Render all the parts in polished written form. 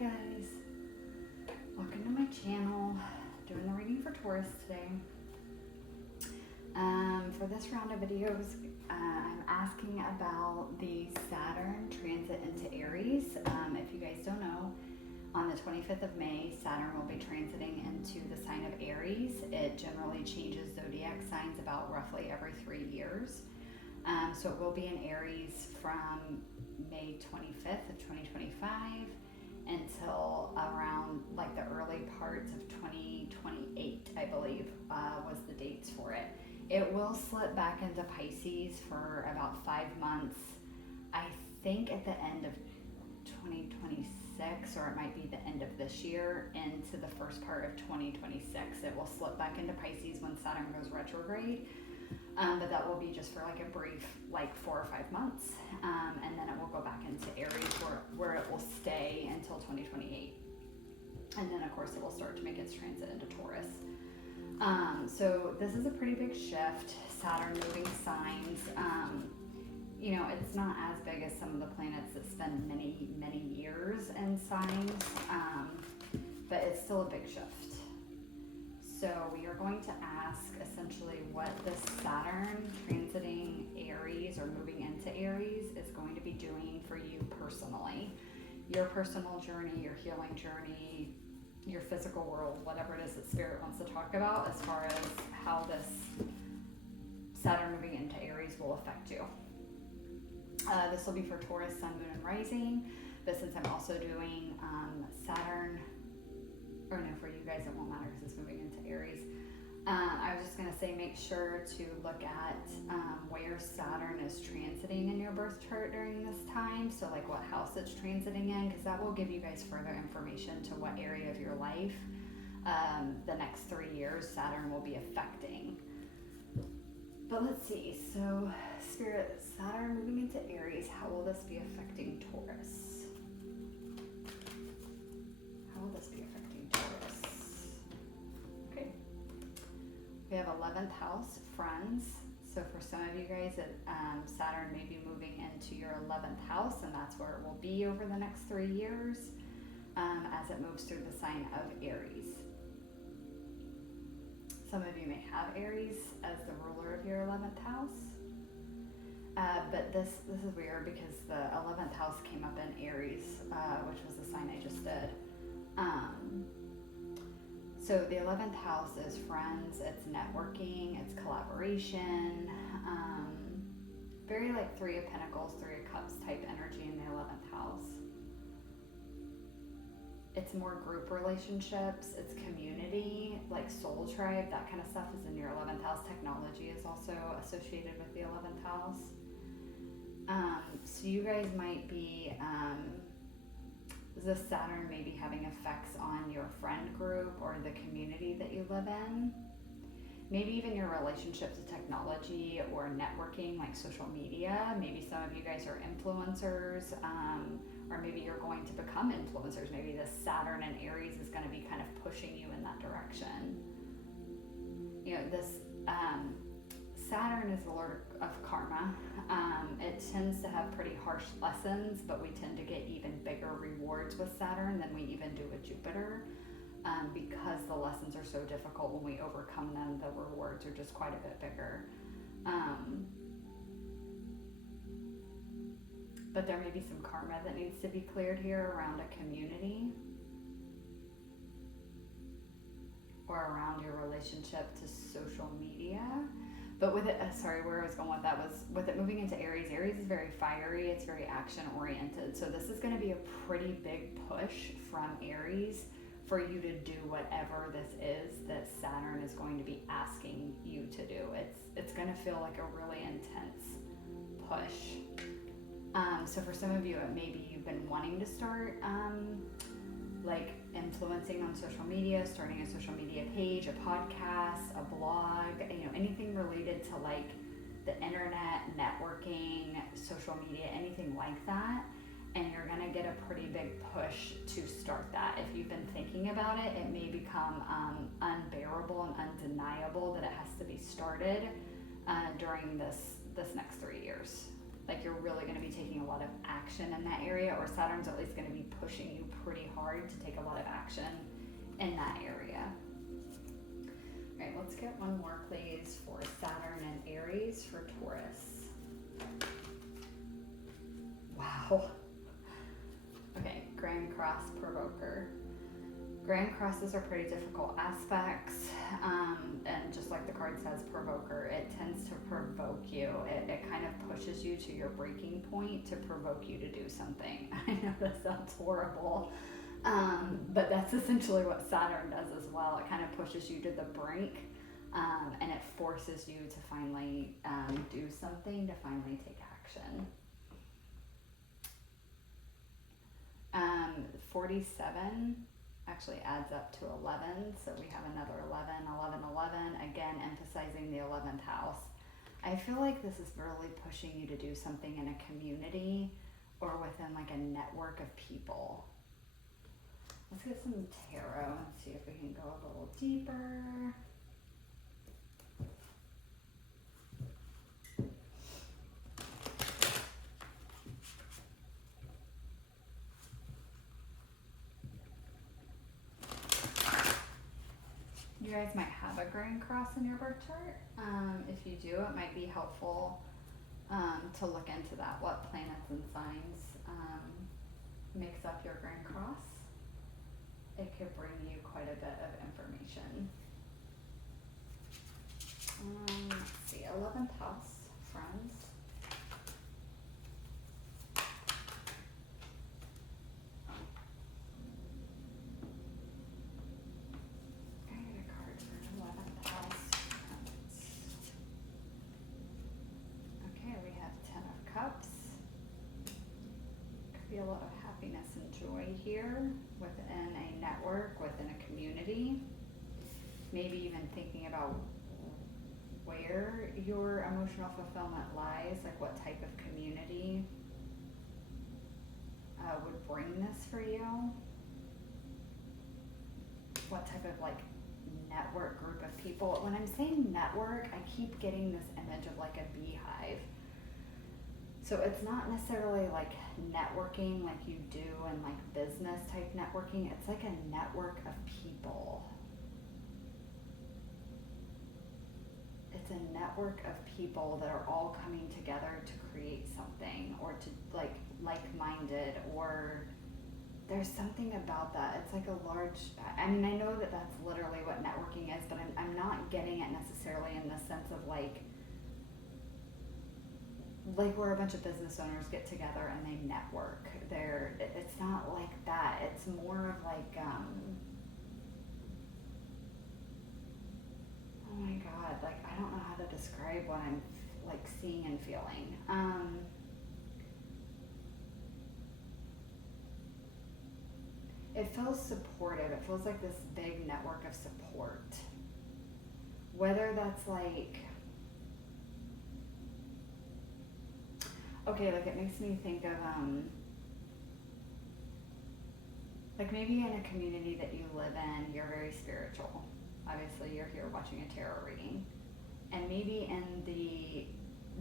guys, welcome to my channel. Doing the reading for Taurus today. For this round of videos, I'm asking about the Saturn transit into Aries. If you guys don't know, on the 25th of May, Saturn will be transiting into the sign of Aries. It generally changes zodiac signs about roughly every 3 years. So it will be in Aries from May 25th of 2025 until around like the early parts of 2028, I believe, was the dates for it. It will slip back into Pisces for about 5 months, I think at the end of 2026, or it might be the end of this year into the first part of 2026. It will slip back into Pisces when Saturn goes retrograde. But that will be just for like a brief, like 4 or 5 months. And then it will go back into Aries where it will stay until 2028. And then of course it will start to make its transit into Taurus. So this is a pretty big shift. Saturn moving signs. You know, it's not as big as some of the planets that spend many, many years in signs. But it's still a big shift. So we are going to ask essentially what this Saturn transiting Aries or moving into Aries is going to be doing for you personally. Your personal journey, your healing journey, your physical world, whatever it is that Spirit wants to talk about as far as how this Saturn moving into Aries will affect you. This will be for Taurus, Sun, Moon, and Rising. But since I'm also doing Saturn, or no, for you guys it won't matter because it's moving into Aries. I was just going to say make sure to look at where Saturn is transiting in your birth chart during this time. So like what house it's transiting in, because that will give you guys further information to what area of your life the next 3 years Saturn will be affecting. But let's see, so Spirit, Saturn moving into Aries, how will this be affecting Taurus? How will this be affecting Taurus? Okay. We have 11th house, friends. So for some of you guys, Saturn may be moving into your 11th house, and that's where it will be over the next 3 years as it moves through the sign of Aries. Some of you may have Aries as the ruler of your 11th house. But this is weird because the 11th house came up in Aries, which was the sign I just did. So the 11th house is friends, it's networking, it's collaboration, very like 3 of Pentacles, 3 of Cups type energy in the 11th house. It's more group relationships, it's community, like soul tribe, that kind of stuff is in your 11th house. Technology is also associated with the 11th house. So you guys might be, this Saturn may be having effects on your friend group or the community that you live in. Maybe even your relationship to technology or networking, like social media. Maybe some of you guys are influencers, or maybe you're going to become influencers. Maybe this Saturn and Aries is going to be kind of pushing you in that direction. You know, this Saturn is the Lord of karma. It tends to have pretty harsh lessons, but we tend to get even bigger rewards with Saturn than we even do with Jupiter. Because the lessons are so difficult, when we overcome them, the rewards are just quite a bit bigger. But there may be some karma that needs to be cleared here around a community or around your relationship to social media. But with it, sorry, where I was going with that was with it moving into Aries. Aries is very fiery, it's very action oriented. So this is going to be a pretty big push from Aries for you to do whatever this is that Saturn is going to be asking you to do. It's going to feel like a really intense push. So for some of you, it may be you've been wanting to start like influencing on social media, starting a social media page, a podcast, a blog, you know, anything related to like the internet, networking, social media, anything like that. And you're going to get a pretty big push to start that. If you've been thinking about it, it may become unbearable and undeniable that it has to be started during this next 3 years. Like you're really going to be taking a lot of action in that area, or Saturn's at least going to be pushing you pretty hard to take a lot of action in that area. All right, let's get one more, please, for Saturn and Aries for Taurus. Wow. Okay, Grand Cross Provoker. Grand crosses are pretty difficult aspects, and just like the card says, Provoker, it tends to provoke you. It kind of pushes you to your breaking point to provoke you to do something. I know that sounds horrible, but that's essentially what Saturn does as well. It kind of pushes you to the brink, and it forces you to finally do something, to finally take action. 47 actually adds up to 11, so we have another 11, 11, 11, again emphasizing the 11th house. I feel like this is really pushing you to do something in a community or within like a network of people. Let's get some tarot and see if we can go a little deeper. You guys might have a Grand Cross in your birth chart. If you do, it might be helpful to look into that. What planets and signs makes up your Grand Cross? It could bring you quite a bit of information. Let's see, 11th house, friends. A lot of happiness and joy here within a network, within a community. Maybe even thinking about where your emotional fulfillment lies, like what type of community would bring this for you. What type of like network group of people. When I'm saying network, I keep getting this image of like a beehive. So it's not necessarily like networking like you do in like business type networking. It's like a network of people. It's a network of people that are all coming together to create something, or to like-minded, or there's something about that. It's like a large, I mean, I know that that's literally what networking is, but I'm not getting it necessarily in the sense of like where a bunch of business owners get together and they network. It's not like that. It's more of like, oh my God, like I don't know how to describe what I'm like seeing and feeling. It feels supportive. It feels like this big network of support. Whether that's like, okay, like it makes me think of like maybe in a community that you live in, you're very spiritual. Obviously you're here watching a tarot reading. And maybe in the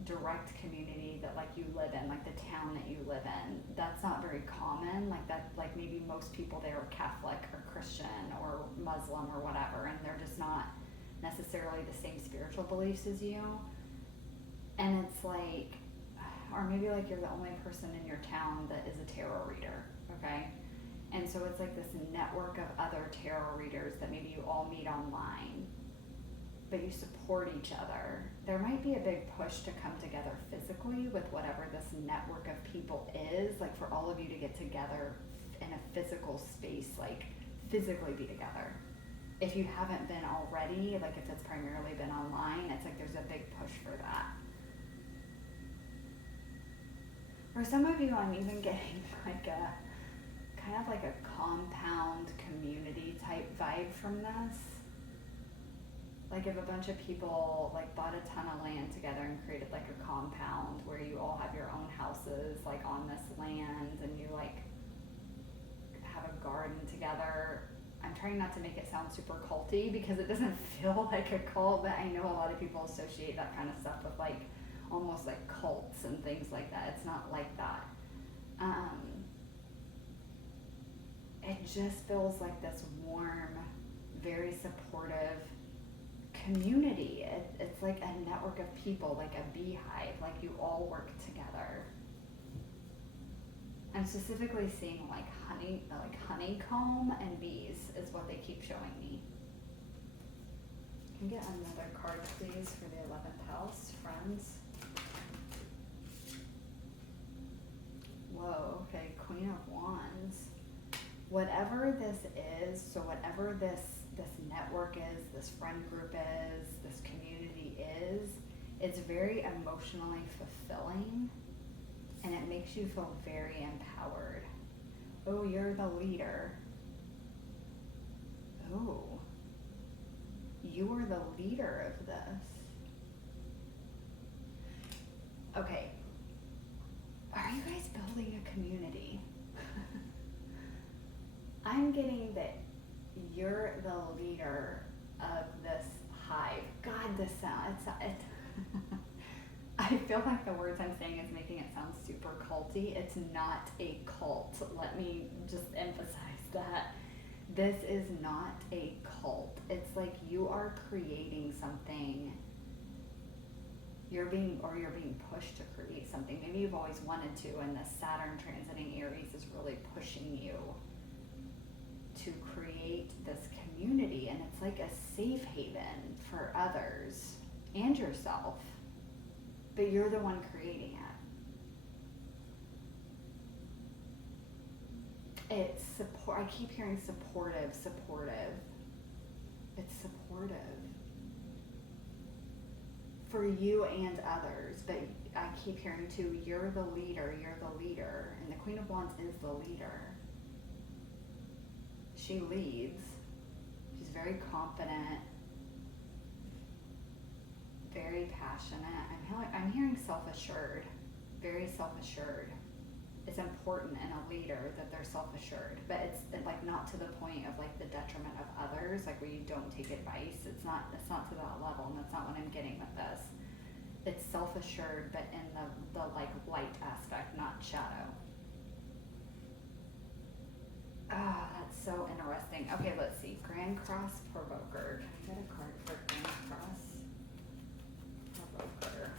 direct community that like you live in, like the town that you live in, that's not very common. Like that, like maybe most people there are Catholic or Christian or Muslim or whatever, and they're just not necessarily the same spiritual beliefs as you. And it's like, or maybe like you're the only person in your town that is a tarot reader, okay? And so it's like this network of other tarot readers that maybe you all meet online, but you support each other. There might be a big push to come together physically with whatever this network of people is, like for all of you to get together in a physical space, like physically be together. If you haven't been already, like if it's primarily been online, it's like there's a big push for that. For some of you, I'm even getting like a kind of like a compound community type vibe from this. Like if a bunch of people like bought a ton of land together and created like a compound where you all have your own houses like on this land, and you like have a garden together. I'm trying not to make it sound super culty because it doesn't feel like a cult, but I know a lot of people associate that kind of stuff with like almost like cults and things like that. It's not like that. just feels like this warm, very supportive community. It's like a network of people, like a beehive, like you all work together. I'm specifically seeing like honeycomb and bees is what they keep showing me. Can I get another card, please, for the 11th house, friends? Whoa, okay, Queen of Wands. Whatever this is, so whatever this network is, this friend group is, this community is, it's very emotionally fulfilling, and it makes you feel very empowered. Oh, you're the leader. Oh, you are the leader of this. Okay. Are you guys building a community? I'm getting that you're the leader of this hive. God, this sound, I feel like the words I'm saying is making it sound super culty. It's not a cult. Let me just emphasize that. This is not a cult. It's like you are creating something. You're being pushed to create something. Maybe you've always wanted to, and the Saturn transiting Aries is really pushing you to create this community, and it's like a safe haven for others and yourself, but you're the one creating it. It's support. I keep hearing supportive. It's supportive for you and others, but I keep hearing too, you're the leader, and the Queen of Wands is the leader. She leads. She's very confident, very passionate. I'm hearing self-assured, very self-assured. It's important in a leader that they're self-assured, but it's like not to the point of like the detriment of others, like where you don't take advice. It's not to that level, and that's not what I'm getting with this. It's self-assured, but in the like light aspect, not shadow. Ah, that's so interesting. Okay, let's see. Grand Cross Provoker. Can I get a card for Grand Cross Provoker?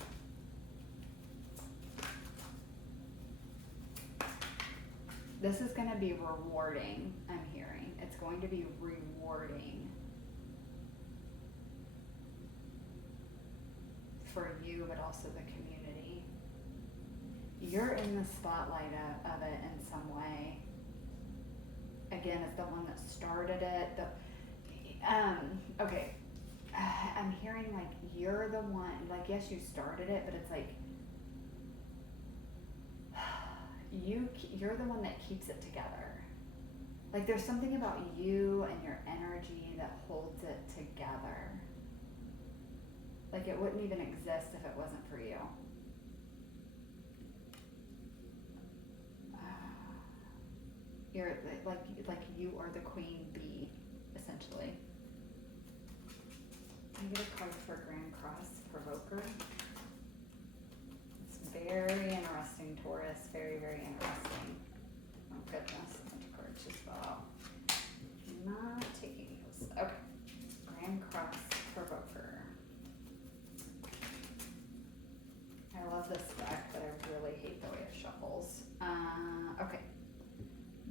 This is going to be rewarding, I'm hearing. It's going to be rewarding for you, but also the community. You're in the spotlight of it in some way. Again, it's the one that started it. Okay. I'm hearing like you're the one, like yes, you started it, but it's like you're the one that keeps it together. Like there's something about you and your energy that holds it together. Like it wouldn't even exist if it wasn't for you. You're like you are the queen bee, essentially. Can I get a card for Grand Cross Provoker? It's very interesting, Taurus. Very, very interesting. Oh goodness, a bunch of cards just fell out. Not taking those. Okay. Grand Cross Provoker. I love this deck, but I really hate the way it shuffles. Okay.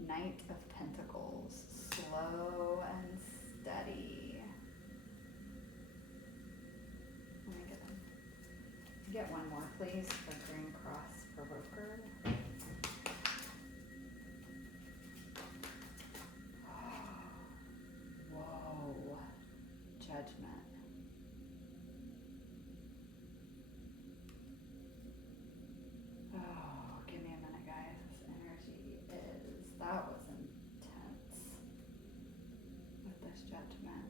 Knight of Pentacles. Slow and steady. Let me get one more, please, for Grand Cross Provoker. Whoa. Judgment. Oh, give me a minute, guys. This energy that was intense with this judgment.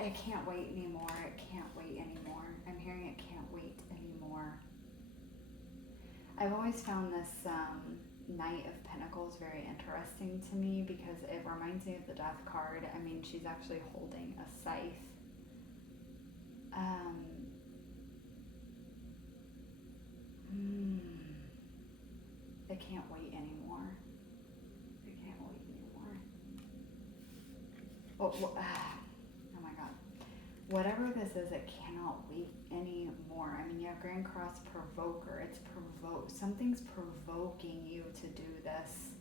It can't wait anymore. It can't wait anymore. I'm hearing it can't wait anymore. I've always found this Knight of Pentacles very interesting to me because it reminds me of the Death card. I mean, she's actually holding a scythe. can't wait anymore. I can't wait anymore. Oh my God. Whatever this is, it cannot wait anymore. I mean, you have Grand Cross Provoker. It's something's provoking you to do this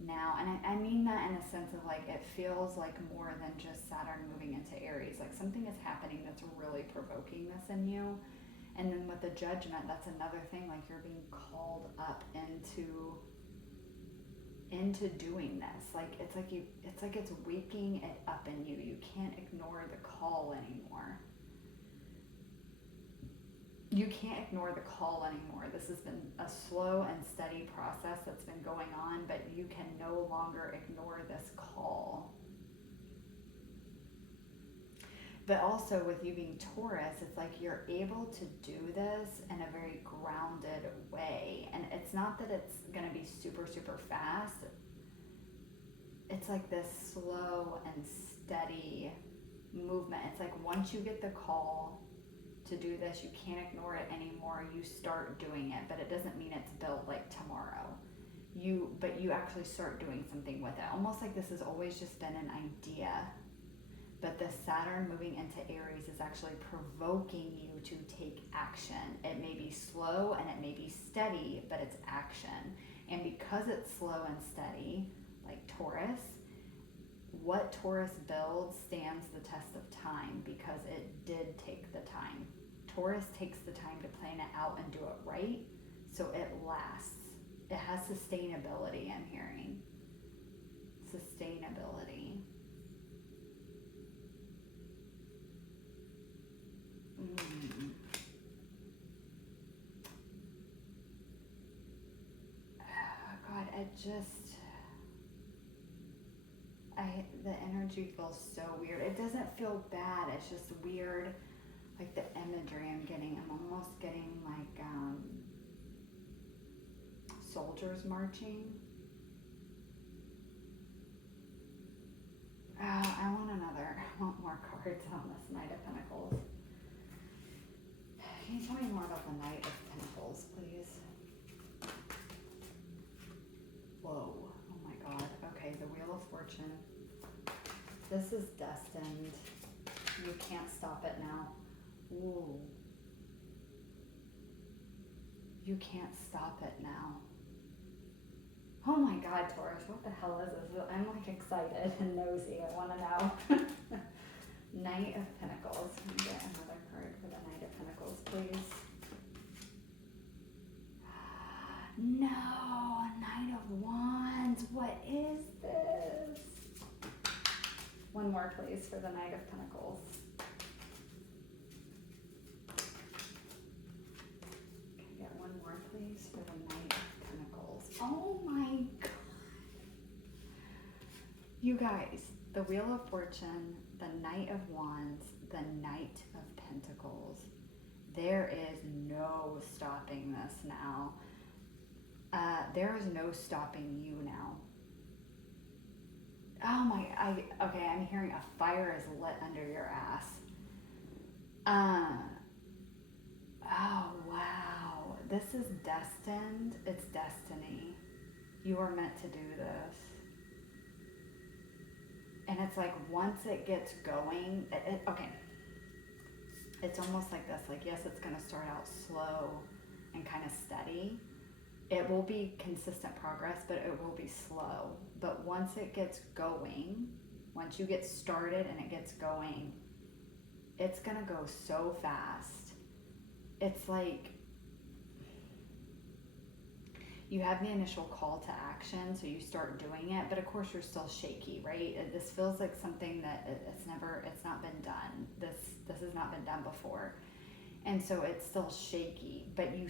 now. And I mean that in a sense of like, it feels like more than just Saturn moving into Aries. Like something is happening that's really provoking this in you. And then with the Judgment, that's another thing, like you're being called up into doing this. Like it's waking it up in you. You can't ignore the call anymore. You can't ignore the call anymore. This has been a slow and steady process that's been going on, but you can no longer ignore this call. But also with you being Taurus, it's like you're able to do this in a very grounded way. And it's not that it's going to be super, super fast. It's like this slow and steady movement. It's like once you get the call to do this, you can't ignore it anymore. You start doing it, but it doesn't mean it's built like tomorrow. But you actually start doing something with it. Almost like this has always just been an idea. But the Saturn moving into Aries is actually provoking you to take action. It may be slow and it may be steady, but it's action. And because it's slow and steady, like Taurus, what Taurus builds stands the test of time because it did take the time. Taurus takes the time to plan it out and do it right, so it lasts. It has sustainability, I'm hearing. Sustainability. Oh God, the energy feels so weird. It doesn't feel bad, it's just weird. Like the imagery I'm getting, I'm almost getting like soldiers marching. I want more cards on this Knight of Pentacles. Can you tell me more about the Knight of Pentacles, please? Whoa, oh my God. Okay, the Wheel of Fortune. This is destined. You can't stop it now. Ooh. You can't stop it now. Oh my God, Taurus, what the hell is this? I'm like excited and nosy. I want to know. Knight of Pentacles. Can we get another card for the Knight of Pentacles, please? No, Knight of Wands. What is this? One more, please, for the Knight of Pentacles. Can I get one more, please, for the Knight of Pentacles? Oh my God. You guys, the Wheel of Fortune, the Knight of Wands, the Knight of Pentacles. There is no stopping this now. There is no stopping you now. Oh my, okay, I'm hearing a fire is lit under your ass. Oh wow, this is destined. It's destiny. You are meant to do this. And it's like once it gets going, okay, it's almost like this. Like, yes, it's going to start out slow and kind of steady. It will be consistent progress, but it will be slow. But once it gets going, once you get started and it gets going, it's going to go so fast. It's like you have the initial call to action, so you start doing it, but of course you're still shaky, right? This feels like something that it's not been done. This has not been done before. And so it's still shaky, but you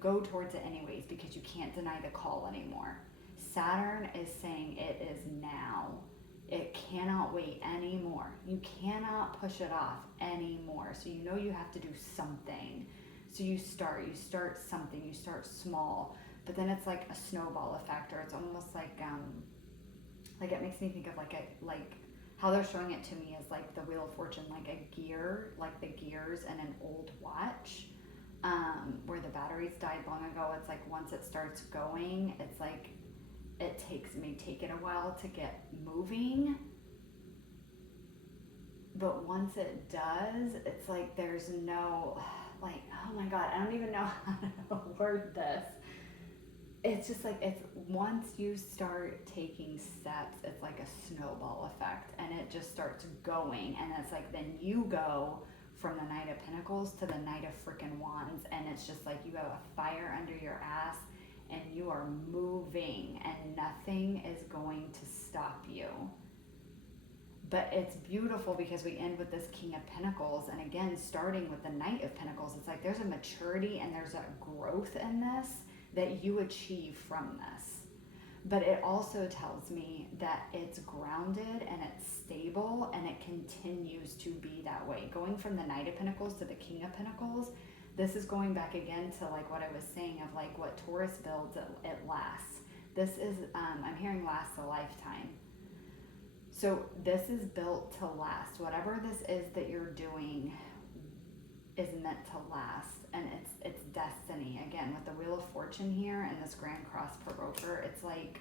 go towards it anyways because you can't deny the call anymore. Saturn is saying it is now. It cannot wait anymore. You cannot push it off anymore. So you know you have to do something. So you start something, you start small, but then it's like a snowball effect, or it's almost like it makes me think of like how they're showing it to me is like the Wheel of Fortune, like a gear, like the gears in an old watch. where the batteries died long ago. It's like once it starts going, it's like it may take it a while to get moving. But once it does, it's like there's no, like, oh my God, I don't even know how to word this. It's just like, it's once you start taking steps, it's like a snowball effect, and it just starts going, and it's like then you go from the Knight of Pentacles to the Knight of freaking Wands, and it's just like you have a fire under your ass and you are moving and nothing is going to stop you. But it's beautiful because we end with this King of Pentacles, and again, starting with the Knight of Pentacles, it's like there's a maturity and there's a growth in this that you achieve from this. But it also tells me that it's grounded and it's stable and it continues to be that way. Going from the Knight of Pentacles to the King of Pentacles, this is going back again to like what I was saying of like what Taurus builds, it lasts. This is, I'm hearing lasts a lifetime. So this is built to last. Whatever this is that you're doing is meant to last, and it's destiny. Again, with the Wheel of Fortune here and this Grand Cross Provoker, it's like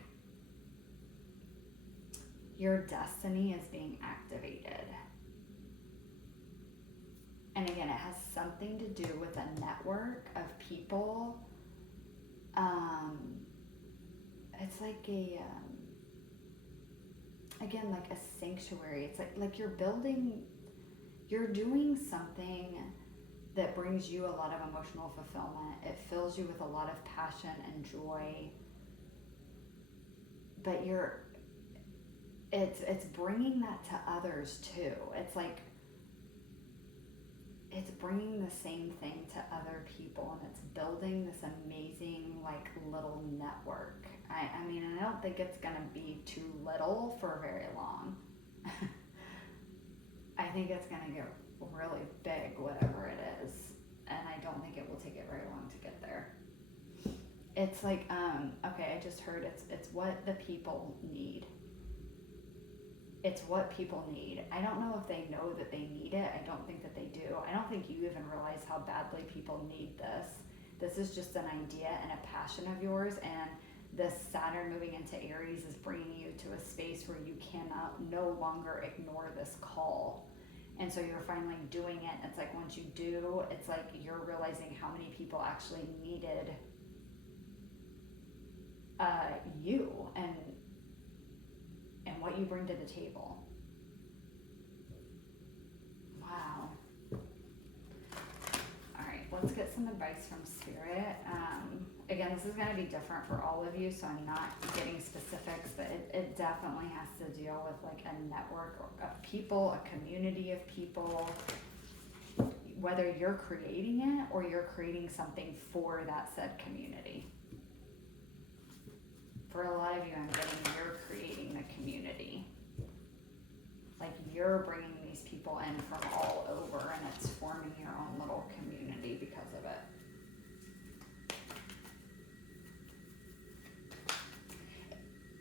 your destiny is being activated. And again, it has something to do with a network of people. It's like a again, like a sanctuary. It's like you're doing something that brings you a lot of emotional fulfillment. It fills you with a lot of passion and joy. But it's bringing that to others too. It's like it's bringing the same thing to other people, and it's building this amazing like little network. I mean, I don't think it's gonna be too little for very long. I think it's gonna get really big, whatever it is, and I don't think it will take it very long to get there. It's like, okay, I just heard it's what the people need. It's what people need. I don't know if they know that they need it. I don't think that they do. I don't think you even realize how badly people need this. This is just an idea and a passion of yours, and this Saturn moving into Aries is bringing you to a space where you cannot no longer ignore this call. And so you're finally doing it. It's like once you do, it's like you're realizing how many people actually needed you and what you bring to the table. Wow. All right, let's get some advice from Spirit. Again, this is going to be different for all of you, so I'm not getting specifics, but it definitely has to deal with like a network of people, a community of people, whether you're creating it or you're creating something for that said community. For a lot of you, I'm getting you're creating the community. Like you're bringing these people in from all over, and it's forming your own little community because of it.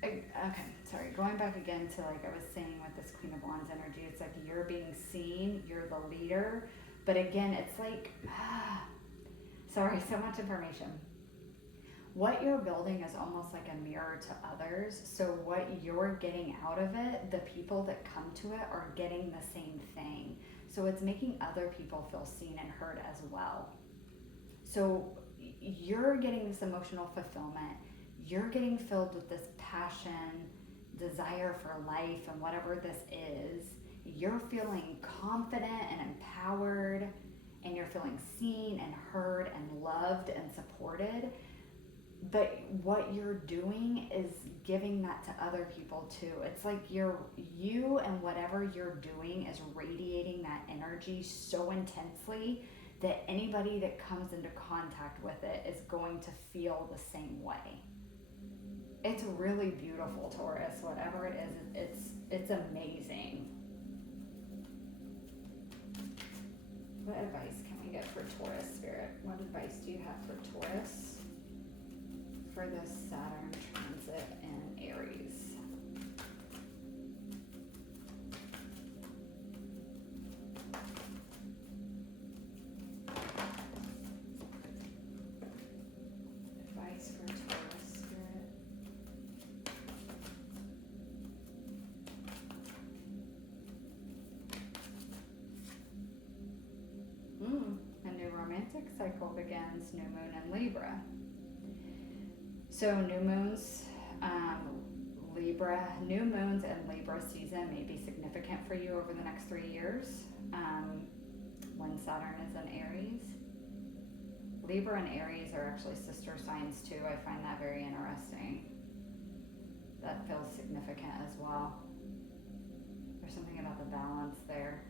Okay, sorry, going back again to like I was saying with this Queen of Wands energy, it's like you're being seen, you're the leader, but again, it's like, sorry, so much information. What you're building is almost like a mirror to others, so what you're getting out of it, the people that come to it are getting the same thing. So it's making other people feel seen and heard as well. So you're getting this emotional fulfillment, you're getting filled with this passion, desire for life and whatever this is. You're feeling confident and empowered, and you're feeling seen and heard and loved and supported. But what you're doing is giving that to other people too. It's like you and whatever you're doing is radiating that energy so intensely that anybody that comes into contact with it is going to feel the same way. It's really beautiful, Taurus. Whatever it is, it's amazing. What advice can we get for Taurus, Spirit? What advice do you have for Taurus for this Saturn transit in Aries? advice for Taurus spirit? A new romantic cycle begins, new moon in Libra. So new moons and Libra season may be significant for you over the next 3 years, when Saturn is in Aries. Libra and Aries are actually sister signs too. I find that very interesting. That feels significant as well. There's something about the balance there.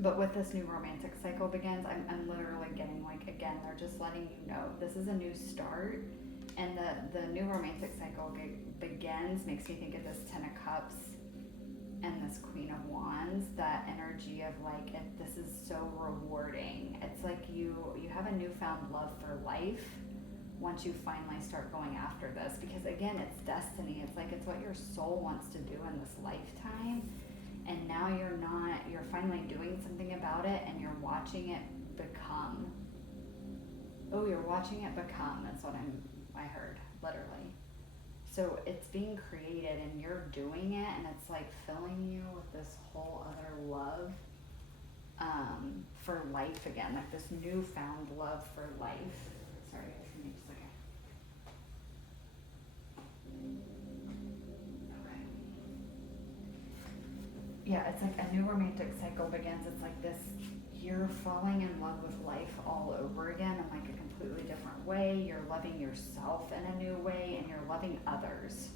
But with this new romantic cycle begins, I'm literally getting like, again, they're just letting you know this is a new start. And the new romantic cycle begins, makes me think of this Ten of Cups and this Queen of Wands, that energy of like, this is so rewarding. It's like you have a newfound love for life once you finally start going after this. Because again, it's destiny. It's like, it's what your soul wants to do in this lifetime. And now you're finally doing something about it, and you're watching it become. Oh, you're watching it become. That's what I heard, literally. So it's being created and you're doing it, and it's like filling you with this whole other love for life again, like this newfound love for life. Sorry guys, give me just a second. Okay. Yeah, it's like a new romantic cycle begins. It's like this, you're falling in love with life all over again in like a completely different way. You're loving yourself in a new way, and you're loving others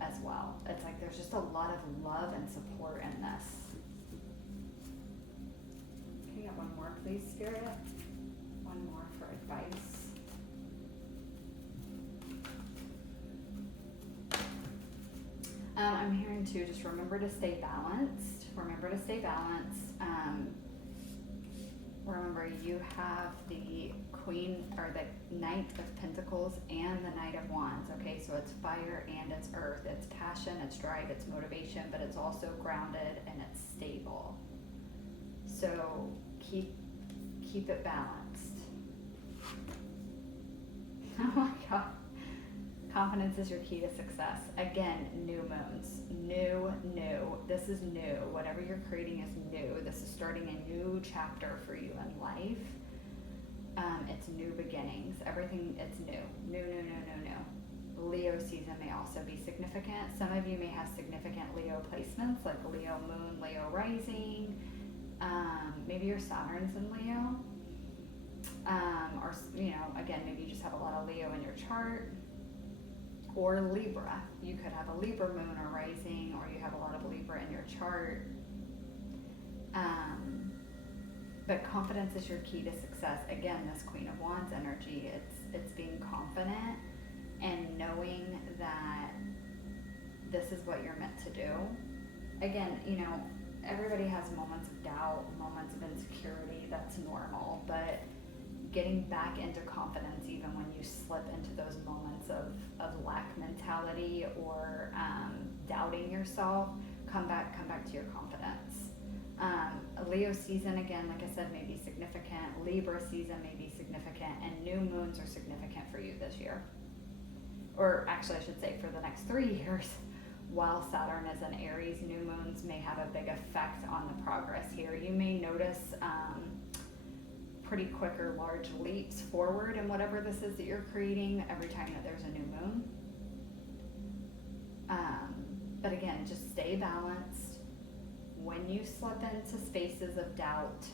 as well. It's like there's just a lot of love and support in this. Can you get one more, please, Spirit? One more for advice. I'm hearing too, just remember to stay balanced. Remember to stay balanced. Remember, you have the Queen, or the Knight of Pentacles and the Knight of Wands, okay? So it's fire and it's earth. It's passion, it's drive, it's motivation, but it's also grounded and it's stable. So keep it balanced. Oh my God. Confidence is your key to success. Again, new moons. New. This is new. Whatever you're creating is new. This is starting a new chapter for you in life. It's new beginnings. Everything, it's new. New. Leo season may also be significant. Some of you may have significant Leo placements, like Leo moon, Leo rising. Maybe your Saturn's in Leo. Or, again, maybe you just have a lot of Leo in your chart. Or Libra. You could have a Libra moon or rising, or you have a lot of Libra in your chart. But confidence is your key to success. Again, this Queen of Wands energy, it's being confident and knowing that this is what you're meant to do. Again, everybody has moments of doubt, moments of insecurity. That's normal, but getting back into confidence even when you slip into those moments of lack mentality or doubting yourself, come back to your confidence. Leo season, again, like I said, may be significant. Libra season may be significant, and new moons are significant for you this year. Or actually, I should say for the next 3 years. While Saturn is in Aries, new moons may have a big effect on the progress here. You may notice pretty quick or large leaps forward in whatever this is that you're creating every time that there's a new moon. But again, just stay balanced. When you slip into spaces of doubt,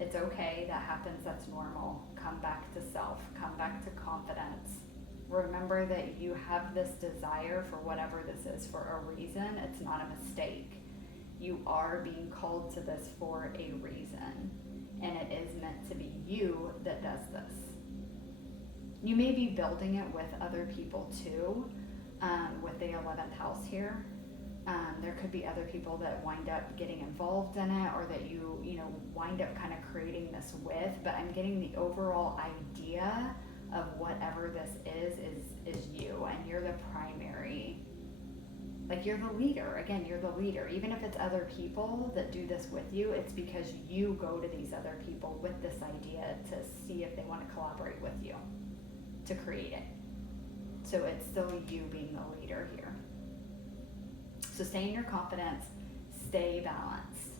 it's okay. That happens. That's normal. Come back to self. Come back to confidence. Remember that you have this desire for whatever this is for a reason. It's not a mistake. You are being called to this for a reason, and it is meant to be you that does this. You may be building it with other people too, with the 11th house here. There could be other people that wind up getting involved in it, or that you wind up kind of creating this with, but I'm getting the overall idea of whatever this is you, and you're the primary Like, you're the leader. Again, you're the leader. Even if it's other people that do this with you, it's because you go to these other people with this idea to see if they want to collaborate with you to create it. So it's still you being the leader here. So stay in your confidence, stay balanced.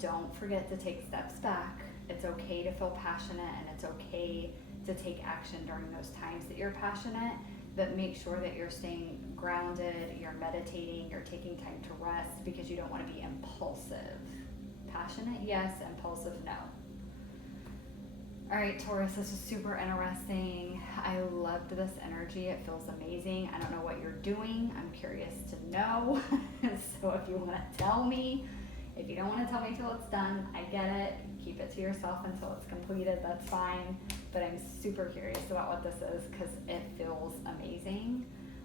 Don't forget to take steps back. It's okay to feel passionate, and it's okay to take action during those times that you're passionate, but make sure that you're staying grounded, you're meditating, you're taking time to rest, because you don't want to be impulsive. Passionate, yes. Impulsive, no. All right, Taurus, this is super interesting. I loved this energy. It feels amazing. I don't know what you're doing. I'm curious to know. So if you want to tell me, if you don't want to tell me till it's done, I get it. Keep it to yourself until it's completed. That's fine. But I'm super curious about what this is because it feels amazing.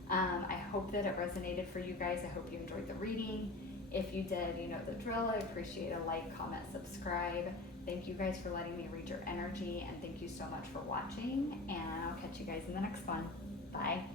I hope that it resonated for you guys. I hope you enjoyed the reading. If you did, you know the drill. I appreciate a like, comment, subscribe. Thank you guys for letting me read your energy, and thank you so much for watching, and I'll catch you guys in the next one. Bye.